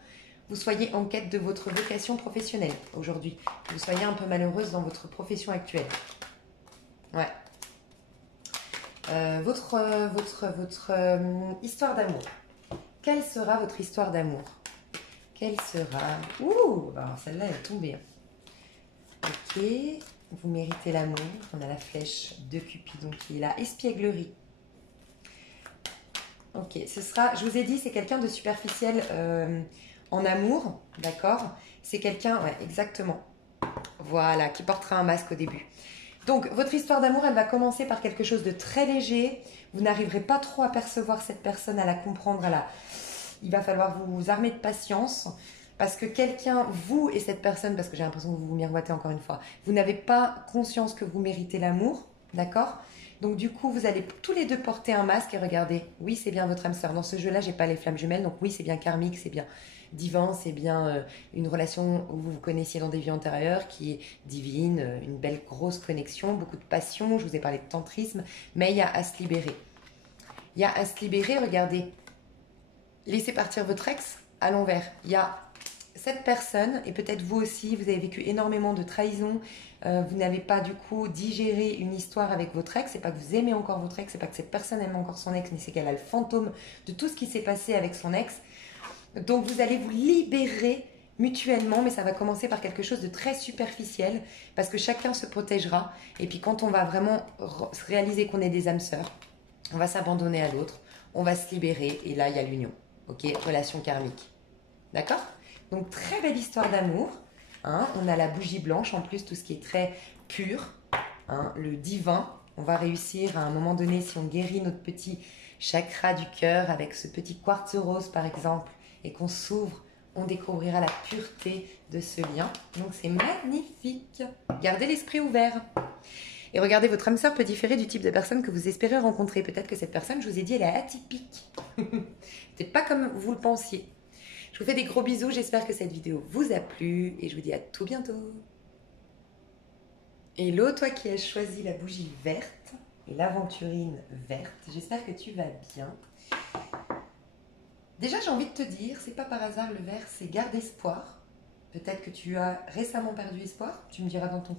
soyez en quête de votre vocation professionnelle aujourd'hui. Que vous soyez un peu malheureuse dans votre profession actuelle. Ouais. Votre histoire d'amour. Quelle sera votre histoire d'amour? Quelle sera... Ouh, alors celle-là elle est tombée. Ok, vous méritez l'amour. On a la flèche de Cupidon qui est là. Espièglerie. Ok, ce sera... Je vous ai dit, c'est quelqu'un de superficiel... en amour, d'accord? C'est quelqu'un, ouais, exactement. Voilà, qui portera un masque au début. Donc, votre histoire d'amour, elle va commencer par quelque chose de très léger. Vous n'arriverez pas trop à percevoir cette personne, à la comprendre, il va falloir vous armer de patience. Parce que quelqu'un, vous et cette personne, parce que j'ai l'impression que vous vous miroitez encore une fois, vous n'avez pas conscience que vous méritez l'amour, d'accord? Donc du coup, vous allez tous les deux porter un masque et regardez, oui, c'est bien votre âme sœur. Dans ce jeu-là, j'ai pas les flammes jumelles, donc oui, c'est bien karmique, c'est bien divin, c'est bien une relation où vous vous connaissiez dans des vies antérieures, qui est divine, une belle grosse connexion, beaucoup de passion, je vous ai parlé de tantrisme, mais il y a à se libérer. Il y a à se libérer, regardez, laissez partir votre ex à l'envers. Il y a cette personne, et peut-être vous aussi, vous avez vécu énormément de trahison, vous n'avez pas du coup digéré une histoire avec votre ex, c'est pas que vous aimez encore votre ex, c'est pas que cette personne aime encore son ex, mais c'est qu'elle a le fantôme de tout ce qui s'est passé avec son ex. Donc vous allez vous libérer mutuellement, mais ça va commencer par quelque chose de très superficiel, parce que chacun se protégera, et puis quand on va vraiment réaliser qu'on est des âmes sœurs, on va s'abandonner à l'autre, on va se libérer, et là il y a l'union, ok, relation karmique, d'accord? Donc très belle histoire d'amour, hein? On a la bougie blanche, en plus tout ce qui est très pur, hein? Le divin, on va réussir à un moment donné, si on guérit notre petit chakra du cœur avec ce petit quartz rose par exemple, et qu'on s'ouvre, on découvrira la pureté de ce lien. Donc c'est magnifique. Gardez l'esprit ouvert. Et regardez, votre âme sœur peut différer du type de personne que vous espérez rencontrer. Peut-être que cette personne, je vous ai dit, elle est atypique. Peut-être pas comme vous le pensiez. Je vous fais des gros bisous. J'espère que cette vidéo vous a plu. Et je vous dis à tout bientôt. Hello, toi qui as choisi la bougie verte et l'aventurine verte. J'espère que tu vas bien. Déjà, j'ai envie de te dire, c'est pas par hasard le vert, c'est garde espoir. Peut-être que tu as récemment perdu espoir. Tu me diras dans tes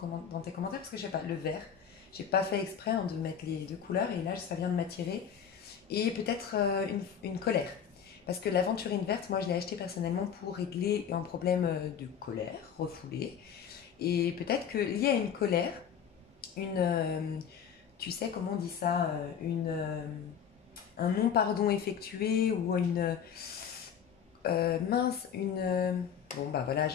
commentaires, parce que je sais pas, le vert, j'ai pas fait exprès de mettre les deux couleurs, et là, ça vient de m'attirer. Et peut-être une colère. Parce que l'aventurine verte, moi, je l'ai achetée personnellement pour régler un problème de colère refoulée. Et peut-être que lié à une colère, tu sais comment on dit ça, un non-pardon effectué ou mince, bon, bah voilà,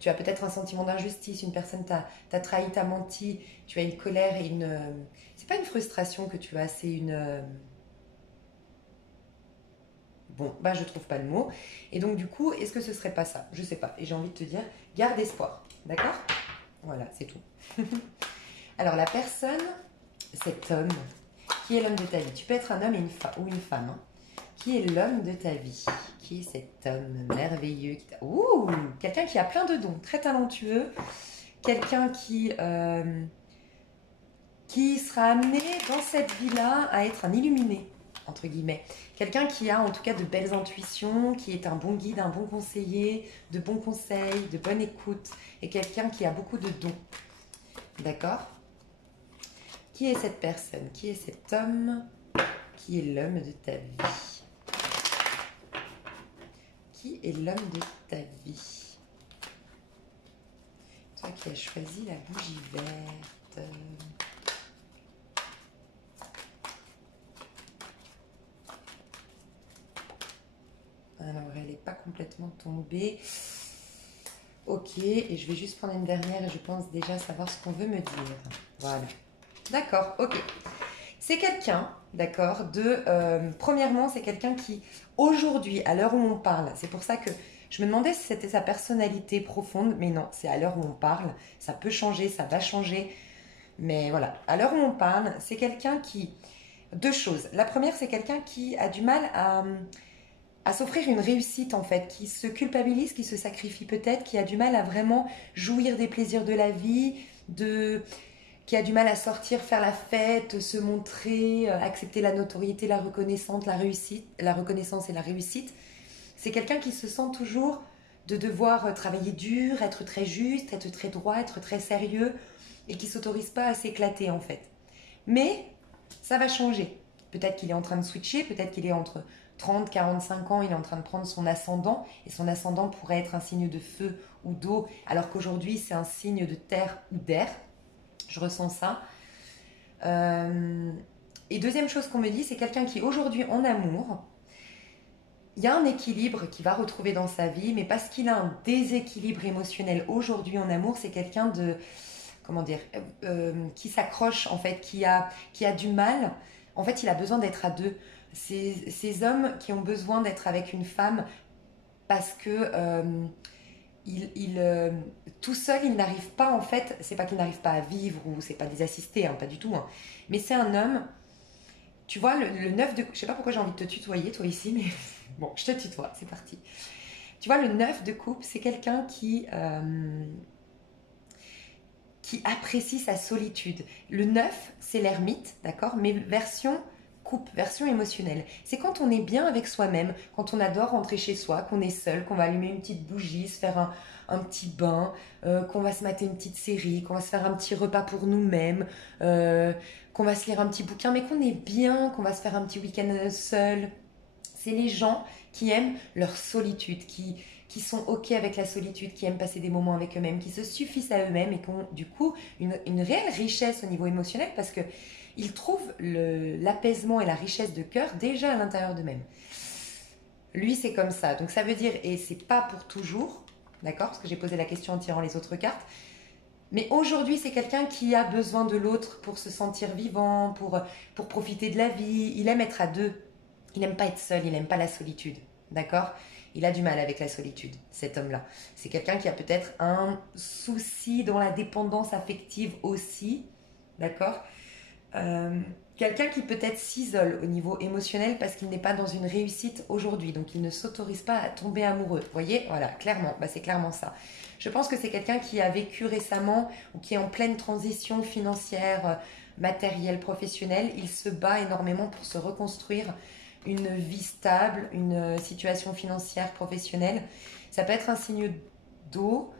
tu as peut-être un sentiment d'injustice, une personne t'a trahi, t'a menti, tu as une colère et c'est pas une frustration que tu as, c'est bon, bah je trouve pas le mot. Et donc du coup, est-ce que ce serait pas ça? Je sais pas. Et j'ai envie de te dire, garde espoir. D'accord? Voilà, c'est tout. Alors la personne, cet homme, qui est l'homme de ta vie? Tu peux être un homme ou une femme. Hein. Qui est l'homme de ta vie? Qui est cet homme merveilleux Ouh, quelqu'un qui a plein de dons, très talentueux. Quelqu'un qui sera amené dans cette vie-là à être un illuminé, entre guillemets. Quelqu'un qui a en tout cas de belles intuitions, qui est un bon guide, un bon conseiller, de bons conseils, de bonne écoute, et quelqu'un qui a beaucoup de dons. D'accord? Qui est cette personne? Qui est cet homme? Qui est l'homme de ta vie? Qui est l'homme de ta vie? Toi qui as choisi la bougie verte. Alors, elle n'est pas complètement tombée. Ok, et je vais juste prendre une dernière et je pense déjà savoir ce qu'on veut me dire. Voilà. D'accord, ok. C'est quelqu'un, d'accord, premièrement, c'est quelqu'un qui, aujourd'hui, à l'heure où on parle, c'est pour ça que je me demandais si c'était sa personnalité profonde, mais non, c'est à l'heure où on parle. Ça peut changer, ça va changer. Mais voilà, à l'heure où on parle, c'est quelqu'un qui... Deux choses. La première, c'est quelqu'un qui a du mal à s'offrir une réussite en fait, qui se culpabilise, qui se sacrifie peut-être, qui a du mal à vraiment jouir des plaisirs de la vie, qui a du mal à sortir, faire la fête, se montrer, accepter la notoriété, la reconnaissance, la reconnaissance et la réussite. C'est quelqu'un qui se sent toujours de devoir travailler dur, être très juste, être très droit, être très sérieux et qui s'autorise pas à s'éclater en fait. Mais ça va changer. Peut-être qu'il est en train de switcher, peut-être qu'il est entre 30, 45 ans, il est en train de prendre son ascendant, et son ascendant pourrait être un signe de feu ou d'eau, alors qu'aujourd'hui c'est un signe de terre ou d'air. Je ressens ça. Et deuxième chose qu'on me dit, c'est quelqu'un qui aujourd'hui en amour, il y a un équilibre qu'il va retrouver dans sa vie, mais parce qu'il a un déséquilibre émotionnel aujourd'hui en amour, c'est quelqu'un de, comment dire, qui s'accroche en fait, qui a du mal. En fait, il a besoin d'être à deux. Ces hommes qui ont besoin d'être avec une femme parce que tout seul, il n'arrive pas en fait, c'est pas qu'il n'arrive pas à vivre ou c'est pas des assistés, hein, pas du tout. Hein. Mais c'est un homme, tu vois, le 9 de... Je sais pas pourquoi j'ai envie de te tutoyer, toi ici, mais bon, je te tutoie, c'est parti. Tu vois, le 9 de coupe, c'est quelqu'un qui apprécie sa solitude. Le 9, c'est l'ermite, d'accord, mais version coupe, version émotionnelle. C'est quand on est bien avec soi-même, quand on adore rentrer chez soi, qu'on est seul, qu'on va allumer une petite bougie, se faire un petit bain, qu'on va se mater une petite série, qu'on va se faire un petit repas pour nous-mêmes, qu'on va se lire un petit bouquin, mais qu'on est bien, qu'on va se faire un petit week-end seul. C'est les gens qui aiment leur solitude, qui sont OK avec la solitude, qui aiment passer des moments avec eux-mêmes, qui se suffisent à eux-mêmes et qui ont du coup une réelle richesse au niveau émotionnel parce qu'ils trouvent l'apaisement et la richesse de cœur déjà à l'intérieur d'eux-mêmes. Lui, c'est comme ça. Donc ça veut dire, et c'est pas pour toujours, d'accord, parce que j'ai posé la question en tirant les autres cartes, mais aujourd'hui, c'est quelqu'un qui a besoin de l'autre pour se sentir vivant, pour profiter de la vie. Il aime être à deux. Il n'aime pas être seul, il n'aime pas la solitude. D'accord? Il a du mal avec la solitude, cet homme-là. C'est quelqu'un qui a peut-être un souci dans la dépendance affective aussi. D'accord? Quelqu'un qui peut-être s'isole au niveau émotionnel parce qu'il n'est pas dans une réussite aujourd'hui. Donc il ne s'autorise pas à tomber amoureux. Vous voyez? Voilà, clairement. Bah, c'est clairement ça. Je pense que c'est quelqu'un qui a vécu récemment ou qui est en pleine transition financière, matérielle, professionnelle. Il se bat énormément pour se reconstruire une vie stable, une situation financière, professionnelle. Ça peut être un signe d'eau.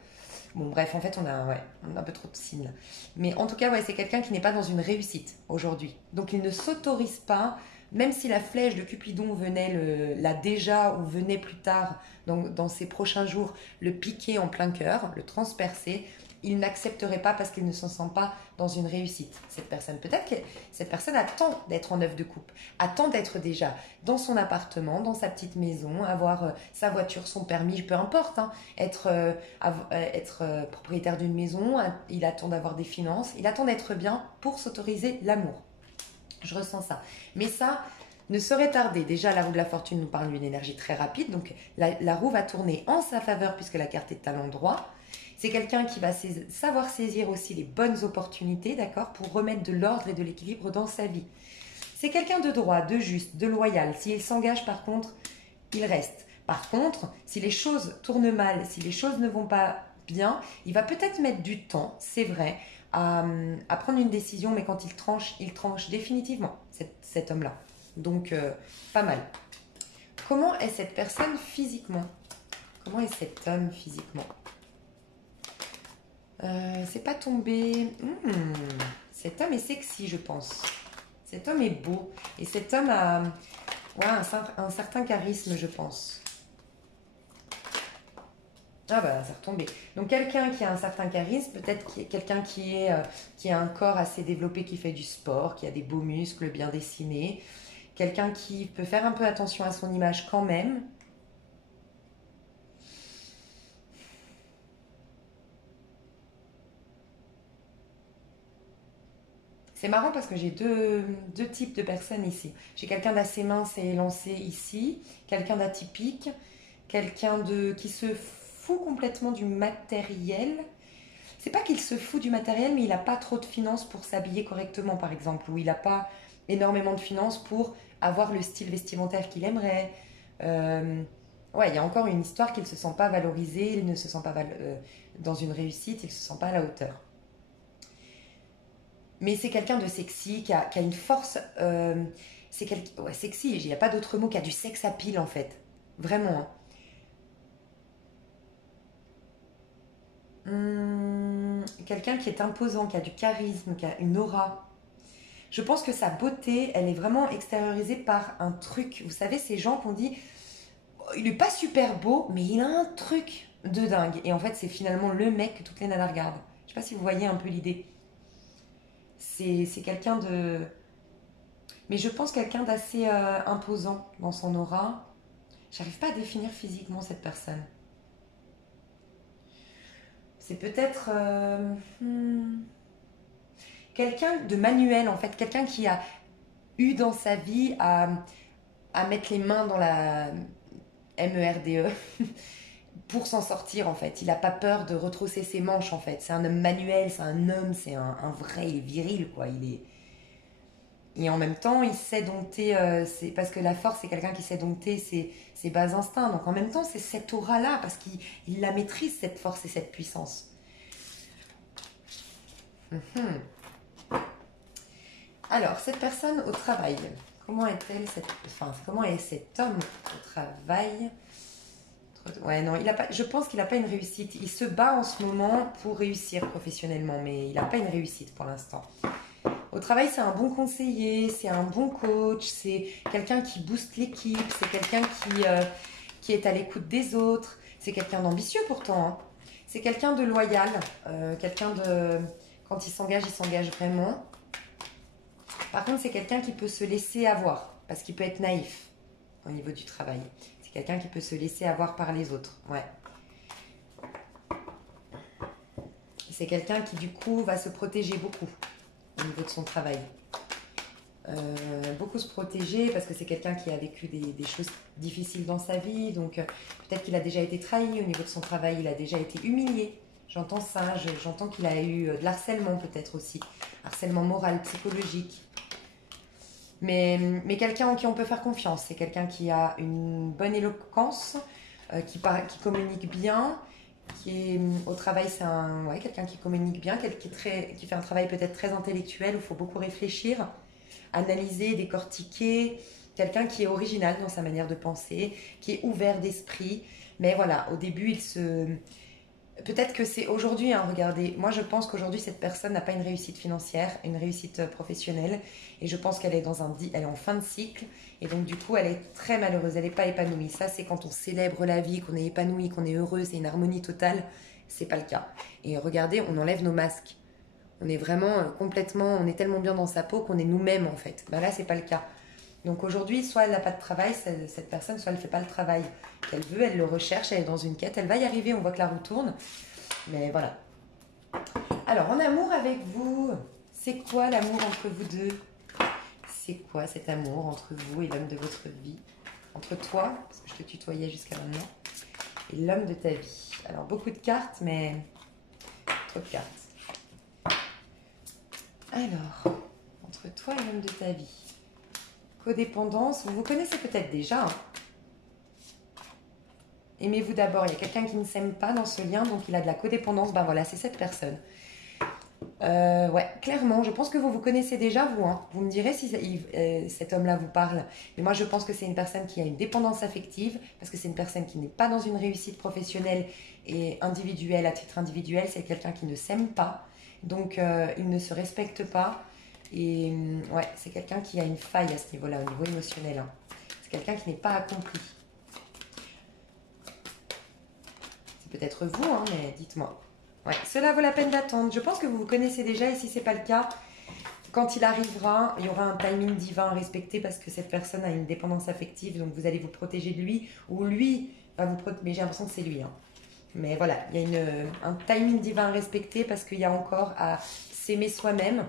Bon, bref, en fait, on a un peu trop de signes. Mais en tout cas, ouais, c'est quelqu'un qui n'est pas dans une réussite aujourd'hui. Donc, il ne s'autorise pas, même si la flèche de Cupidon venait là déjà ou venait plus tard, dans ces prochains jours, le piquer en plein cœur, le transpercer. il n'accepterait pas parce qu'il ne se sent pas dans une réussite. Cette personne, peut-être que cette personne attend d'être en œuvre de couple, attend d'être déjà dans son appartement, dans sa petite maison, avoir sa voiture, son permis, peu importe, hein, être propriétaire d'une maison, il attend d'avoir des finances, il attend d'être bien pour s'autoriser l'amour. Je ressens ça. Mais ça ne saurait tarder. Déjà, la roue de la fortune nous parle d'une énergie très rapide, donc la roue va tourner en sa faveur puisque la carte est à l'endroit. C'est quelqu'un qui va savoir saisir aussi les bonnes opportunités, d'accord, pour remettre de l'ordre et de l'équilibre dans sa vie. C'est quelqu'un de droit, de juste, de loyal. S'il s'engage, par contre, il reste. Par contre, si les choses tournent mal, si les choses ne vont pas bien, il va peut-être mettre du temps, c'est vrai, à prendre une décision, mais quand il tranche définitivement, cet homme-là. Donc, pas mal. Comment est cette personne physiquement? Comment est cet homme physiquement? C'est pas tombé. Cet homme est sexy, je pense. Cet homme est beau. Et cet homme a un certain charisme, je pense. Ah bah, c'est retombé. Donc quelqu'un qui a un certain charisme, peut-être quelqu'un qui a un corps assez développé, qui fait du sport, qui a des beaux muscles bien dessinés. Quelqu'un qui peut faire un peu attention à son image quand même. C'est marrant parce que j'ai deux types de personnes ici. J'ai quelqu'un d'assez mince et élancé ici, quelqu'un d'atypique, qui se fout complètement du matériel. C'est pas qu'il se fout du matériel, mais il n'a pas trop de finances pour s'habiller correctement, par exemple, ou il n'a pas énormément de finances pour avoir le style vestimentaire qu'il aimerait. Ouais, il y a encore une histoire qu'il ne se sent pas valorisé, il ne se sent pas dans une réussite, il ne se sent pas à la hauteur. Mais c'est quelqu'un de sexy, qui a une force. Ouais, sexy, il n'y a pas d'autre mot, qui a du sex appeal en fait. Vraiment. Quelqu'un qui est imposant, qui a du charisme, qui a une aura. Je pense que sa beauté, elle est vraiment extériorisée par un truc. Vous savez, ces gens qu'on dit, oh, il est pas super beau, mais il a un truc de dingue. Et en fait, c'est finalement le mec que toutes les nanas regardent. Je sais pas si vous voyez un peu l'idée. C'est quelqu'un de... Mais je pense quelqu'un d'assez imposant dans son aura. J'arrive pas à définir physiquement cette personne. C'est peut-être quelqu'un de manuel en fait, quelqu'un qui a eu dans sa vie à mettre les mains dans la MERDE pour s'en sortir en fait. Il n'a pas peur de retrousser ses manches en fait. C'est un homme manuel, c'est un homme, c'est un vrai, il est viril quoi. Et en même temps, il sait dompter, parce que la force, c'est quelqu'un qui sait dompter ses bas instincts. Donc en même temps, c'est cette aura-là, parce qu'il la maîtrise, cette force et cette puissance. Alors, cette personne au travail, comment est-elle comment est cet homme au travail? Ouais, non, je pense qu'il n'a pas une réussite. Il se bat en ce moment pour réussir professionnellement, mais il n'a pas une réussite pour l'instant. Au travail, c'est un bon conseiller, c'est un bon coach, c'est quelqu'un qui booste l'équipe, c'est quelqu'un qui est à l'écoute des autres, c'est quelqu'un d'ambitieux pourtant, hein. C'est quelqu'un de loyal, quand il s'engage vraiment. Par contre, c'est quelqu'un qui peut se laisser avoir, parce qu'il peut être naïf au niveau du travail. C'est quelqu'un qui peut se laisser avoir par les autres, ouais. C'est quelqu'un qui, du coup, va se protéger beaucoup au niveau de son travail. Beaucoup se protéger parce que c'est quelqu'un qui a vécu des choses difficiles dans sa vie. Donc, peut-être qu'il a déjà été trahi au niveau de son travail, il a déjà été humilié. J'entends ça, j'entends qu'il a eu de l'harcèlement peut-être aussi. Harcèlement moral, psychologique. Mais quelqu'un en qui on peut faire confiance. C'est quelqu'un qui a une bonne éloquence, qui communique bien, au travail, c'est quelqu'un qui communique bien, qui fait un travail peut-être très intellectuel où il faut beaucoup réfléchir, analyser, décortiquer. Quelqu'un qui est original dans sa manière de penser, qui est ouvert d'esprit. Mais voilà, au début, peut-être que c'est aujourd'hui, hein, regardez, moi je pense qu'aujourd'hui cette personne n'a pas une réussite financière, une réussite professionnelle, et je pense qu'elle est elle est en fin de cycle, et donc du coup elle est très malheureuse, elle n'est pas épanouie. Ça c'est quand on célèbre la vie, qu'on est épanoui, qu'on est heureux, c'est une harmonie totale, c'est pas le cas. Et regardez, on enlève nos masques. On est vraiment complètement, on est tellement bien dans sa peau qu'on est nous-mêmes en fait. Ben là, c'est pas le cas. Donc aujourd'hui, soit elle n'a pas de travail, cette personne, soit elle ne fait pas le travail qu'elle veut, elle le recherche, elle est dans une quête, elle va y arriver, on voit que la roue tourne. Mais voilà. Alors, en amour avec vous, c'est quoi l'amour entre vous deux? C'est quoi cet amour entre vous et l'homme de votre vie? Entre toi, parce que je te tutoyais jusqu'à maintenant, et l'homme de ta vie. Alors, beaucoup de cartes, mais trop de cartes. Alors, entre toi et l'homme de ta vie. Codépendance, vous vous connaissez peut-être déjà. Hein. Aimez-vous d'abord. Il y a quelqu'un qui ne s'aime pas dans ce lien, donc il a de la codépendance. Ben voilà, c'est cette personne. Ouais, clairement, je pense que vous vous connaissez déjà, vous. Hein. Vous me direz si cet homme-là vous parle. Mais moi, je pense que c'est une personne qui a une dépendance affective, parce que c'est une personne qui n'est pas dans une réussite professionnelle et individuelle, à titre individuel. C'est quelqu'un qui ne s'aime pas, donc il ne se respecte pas. Et ouais, c'est quelqu'un qui a une faille à ce niveau-là, au niveau émotionnel. Hein. C'est quelqu'un qui n'est pas accompli. C'est peut-être vous, hein, mais dites-moi. Ouais, cela vaut la peine d'attendre. Je pense que vous vous connaissez déjà et si ce n'est pas le cas, quand il arrivera, il y aura un timing divin à respecter parce que cette personne a une dépendance affective, donc vous allez vous protéger de lui ou lui va vous protéger. Mais j'ai l'impression que c'est lui. Hein. Mais voilà, il y a un timing divin à respecter parce qu'il y a encore à s'aimer soi-même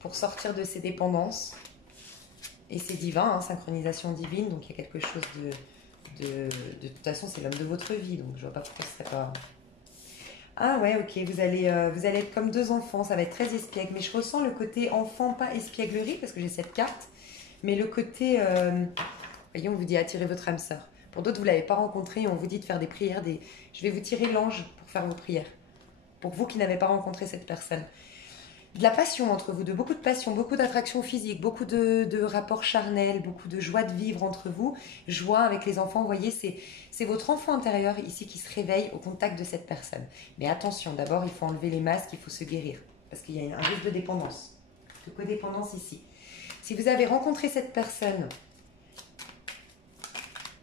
pour sortir de ses dépendances. Et c'est divin, hein, synchronisation divine, donc il y a quelque chose de toute façon, c'est l'homme de votre vie, donc je vois pas pourquoi ce serait pas... Ah ouais, ok, vous allez être comme deux enfants, ça va être très espiègle, mais je ressens le côté enfant, pas espièglerie, parce que j'ai cette carte, mais le côté, voyez, on vous dit attirez votre âme sœur. Pour d'autres, vous ne l'avez pas rencontré, on vous dit de faire des prières, je vais vous tirer l'ange pour faire vos prières, pour vous qui n'avez pas rencontré cette personne. De la passion entre vous, de beaucoup de passion, beaucoup d'attraction physique, beaucoup de rapports charnels, beaucoup de joie de vivre entre vous. Joie avec les enfants, vous voyez, c'est votre enfant intérieur ici qui se réveille au contact de cette personne. Mais attention, d'abord, il faut enlever les masques, il faut se guérir. Parce qu'il y a un risque de dépendance, de codépendance ici. Si vous avez rencontré cette personne,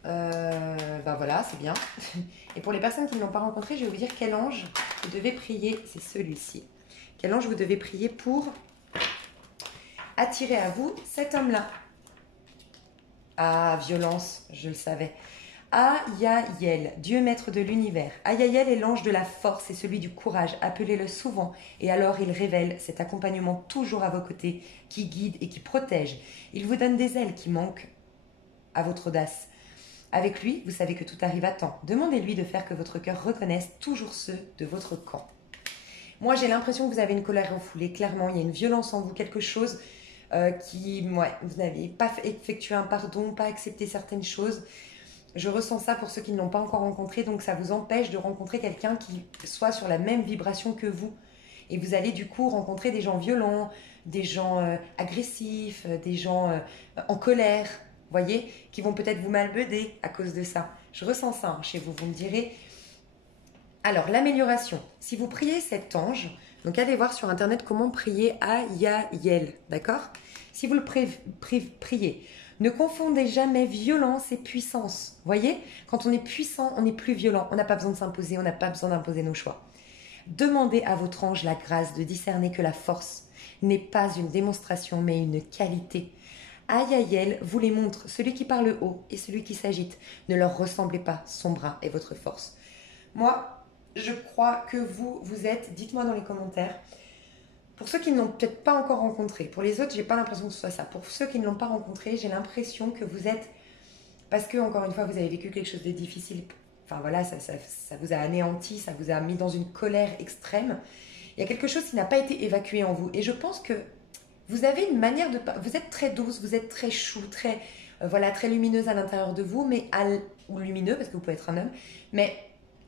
ben voilà, c'est bien. Et pour les personnes qui ne l'ont pas rencontré, je vais vous dire quel ange vous devez prier, c'est celui-ci. Quel ange vous devez prier pour attirer à vous cet homme-là? Ah, violence, je le savais. Ayael, Dieu maître de l'univers. Ayael est l'ange de la force et celui du courage. Appelez-le souvent et alors il révèle cet accompagnement toujours à vos côtés qui guide et qui protège. Il vous donne des ailes qui manquent à votre audace. Avec lui, vous savez que tout arrive à temps. Demandez-lui de faire que votre cœur reconnaisse toujours ceux de votre camp. Moi, j'ai l'impression que vous avez une colère refoulée. Clairement, il y a une violence en vous, quelque chose vous n'avez pas effectué un pardon, pas accepté certaines choses. Je ressens ça pour ceux qui ne l'ont pas encore rencontré. Donc, ça vous empêche de rencontrer quelqu'un qui soit sur la même vibration que vous. Et vous allez du coup rencontrer des gens violents, des gens agressifs, des gens en colère, voyez, qui vont peut-être vous malbeuder à cause de ça. Je ressens ça hein, chez vous, vous me direz... Alors, l'amélioration. Si vous priez cet ange, donc allez voir sur internet comment prier Ayael, d'accord? Si vous le priez, ne confondez jamais violence et puissance. Voyez, quand on est puissant, on n'est plus violent. On n'a pas besoin de s'imposer, on n'a pas besoin d'imposer nos choix. Demandez à votre ange la grâce de discerner que la force n'est pas une démonstration, mais une qualité. Ayael vous les montre, celui qui parle haut et celui qui s'agite. Ne leur ressemblez pas, son bras est votre force. Moi, je crois que vous êtes, dites-moi dans les commentaires, pour ceux qui ne l'ont peut-être pas encore rencontré, pour les autres, j'ai pas l'impression que ce soit ça. Pour ceux qui ne l'ont pas rencontré, j'ai l'impression que vous êtes, parce que encore une fois, vous avez vécu quelque chose de difficile, enfin voilà, ça vous a anéanti, ça vous a mis dans une colère extrême. Il y a quelque chose qui n'a pas été évacué en vous. Et je pense que vous avez une manière de... Vous êtes très douce, vous êtes très chou, très, très lumineuse à l'intérieur de vous, ou lumineux, parce que vous pouvez être un homme, mais...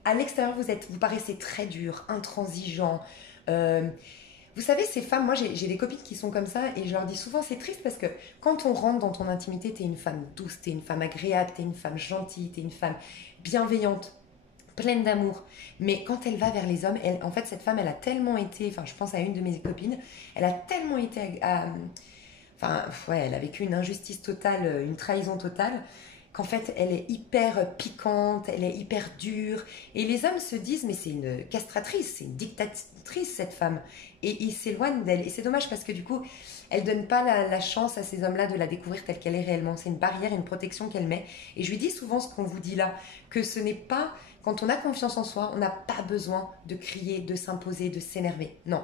À l'extérieur, vous paraissez très dur, intransigeant. Vous savez, ces femmes, moi j'ai des copines qui sont comme ça et je leur dis souvent, c'est triste parce que quand on rentre dans ton intimité, t'es une femme douce, t'es une femme agréable, t'es une femme gentille, t'es une femme bienveillante, pleine d'amour. Mais quand elle va vers les hommes, en fait, cette femme, elle a tellement été, je pense à une de mes copines, elle a tellement été, elle a vécu une injustice totale, une trahison totale. qu'en fait elle est hyper piquante, elle est hyper dure. Et les hommes se disent mais c'est une castratrice, c'est une dictatrice cette femme. Et ils s'éloignent d'elle. Et c'est dommage parce que du coup, elle donne pas la chance à ces hommes-là de la découvrir telle qu'elle est réellement. C'est une barrière, une protection qu'elle met. Et je lui dis souvent ce qu'on vous dit là, que ce n'est pas, quand on a confiance en soi, on n'a pas besoin de crier, de s'imposer, de s'énerver. Non,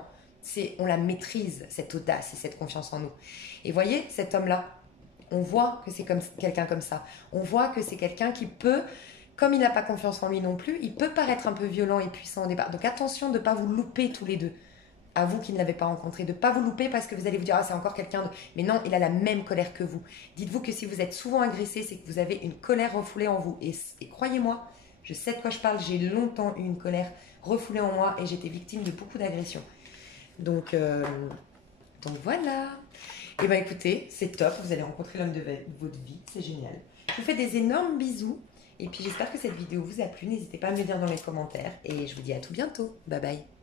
on la maîtrise, cette audace et cette confiance en nous. Et voyez, cet homme-là, on voit que c'est quelqu'un comme ça. On voit que c'est quelqu'un qui peut, comme il n'a pas confiance en lui non plus, il peut paraître un peu violent et puissant au départ. Donc attention de ne pas vous louper tous les deux. À vous qui ne l'avez pas rencontré, de ne pas vous louper parce que vous allez vous dire « Ah, c'est encore quelqu'un de... » Mais non, il a la même colère que vous. Dites-vous que si vous êtes souvent agressé, c'est que vous avez une colère refoulée en vous. Et croyez-moi, je sais de quoi je parle, j'ai longtemps eu une colère refoulée en moi et j'étais victime de beaucoup d'agressions. Donc voilà. Et bien écoutez, c'est top, vous allez rencontrer l'homme de votre vie, c'est génial. Je vous fais des énormes bisous et puis j'espère que cette vidéo vous a plu. N'hésitez pas à me le dire dans les commentaires et je vous dis à tout bientôt. Bye bye.